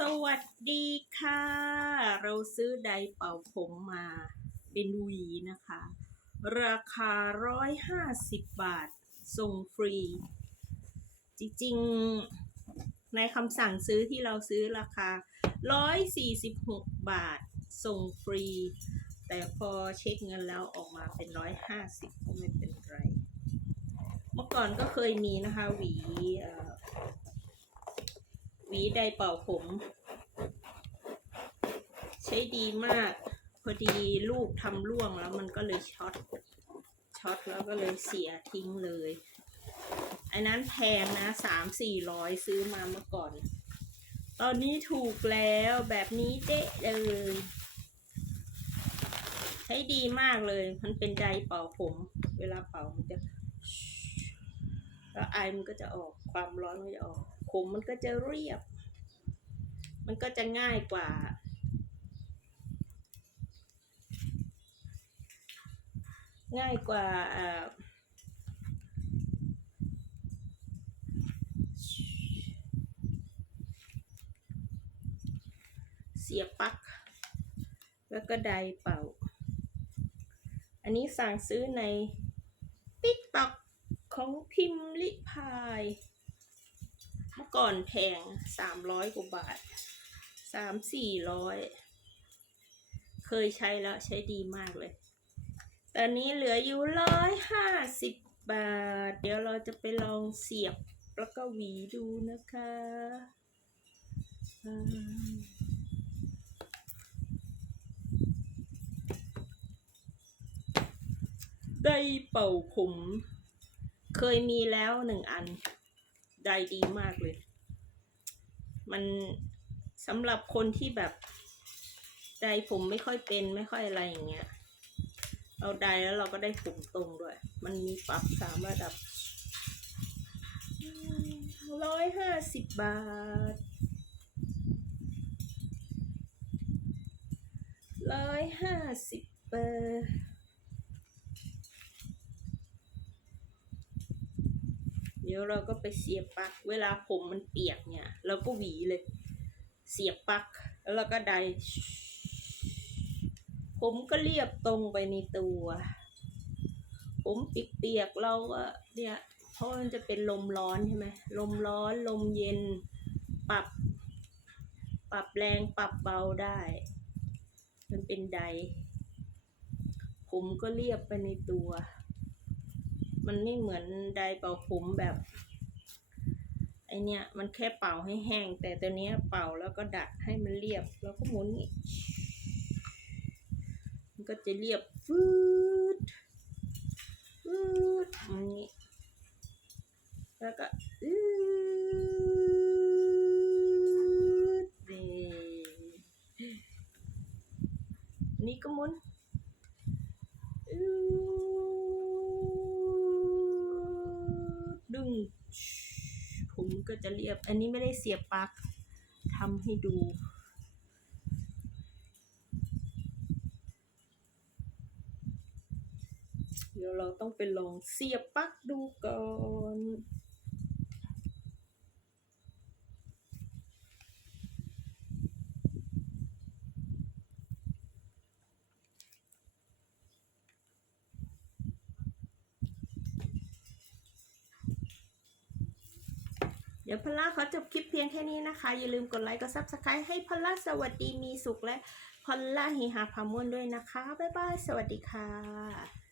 สวัสดีค่ะ เราซื้อไดเป่าผมมาเป็นหวีนะคะ ราคา 150 บาท ส่งฟรี จริงๆ ในคำสั่งซื้อที่เราซื้อราคา 146 บาท ส่งฟรี แต่พอเช็คเงินแล้วออกมาเป็น 150 ก็ไม่เป็นไร เมื่อก่อนก็เคยมีนะคะหวีเอ่อ วีไดเป่าผม ใช้ดีมาก พอดีลูกทำร่วงแล้วมันก็เลยช็อตช็อตแล้วก็เลยเสียทิ้งเลยอันนั้นแพงนะสามสี่ร้อยซื้อมาเมื่อก่อน ตอนนี้ถูกแล้วแบบนี้เด๊ะเลยใช้ดีมากเลย มันเป็นไดเป่าผม เวลาเป่ามันจะ แล้วไอมันก็จะออกความร้อนมันจะออก ผมมันก็จะเรียบ มันก็จะง่ายกว่า ง่ายกว่าเสียบปลั๊กแล้วก็ไดเป่า อันนี้สั่งซื้อใน TikTok ของพิมลิพาย ก่อนแพงสามร้อยกว่าบาทสามสี่ร้อยเคยใช้แล้วใช้ดีมากเลย ตอนนี้เหลืออยู่ร้อยห้าสิบบาท เดี๋ยวเราจะไปลองเสียบแล้วก็หวีดูนะคะได้เป่าผม เคยมีแล้วหนึ่งอัน ได้ดีมากเลย มันสำหรับคนที่แบบไดผมไม่ค่อยเป็นไม่ค่อยอะไรอย่างเงี้ย เราไดแล้วเราก็ได้ผมตรงด้วย มันมีปรับสามระดับร้อยห้าสิบบาทร้อยห้าสิบบาทเดี๋ยวเราก็ไปเสียบปลั๊กเวลาผมมันเปียกเนี่ย เราก็หวีเลย เสียบปลั๊กแล้วเราก็ไดผมก็เรียบตรงไปในตัว ผมเปียกๆเราก็เนี่ยเพราะมันจะเป็นลมร้อนใช่ไหมลมร้อนลมเย็น ปรับ ปรับแรงปรับเบาได้ มันเป็นไดร์ผมก็เรียบไปในตัว มันไม่เหมือนไดเป่าผมแบบไอเนี้ยมันแค่เป่าให้แห้ง แต่ตัวเนี้ยเป่าแล้วก็ดัดให้มันเรียบ แล้วก็หมุนนี่มันก็จะเรียบฟืดฟืดอย่างนี้แล้วก็อืดเดอันนี้ก็หมุนอืดดึง ผม ก็จะเรียบ อันนี้ไม่ได้เสียบปลั๊กทำให้ดู เดี๋ยวเราต้องไปลองเสียบปลั๊กดูก่อน เดี๋ยวพลล่าขอจบคลิปเพียงแค่นี้นะคะ อย่าลืมกดไลค์กดซับสไครต์ให้พลล่าสวัสดีมีสุขและพลล่าเฮฮาพามวนด้วยนะคะ บ๊ายบาย สวัสดีค่ะ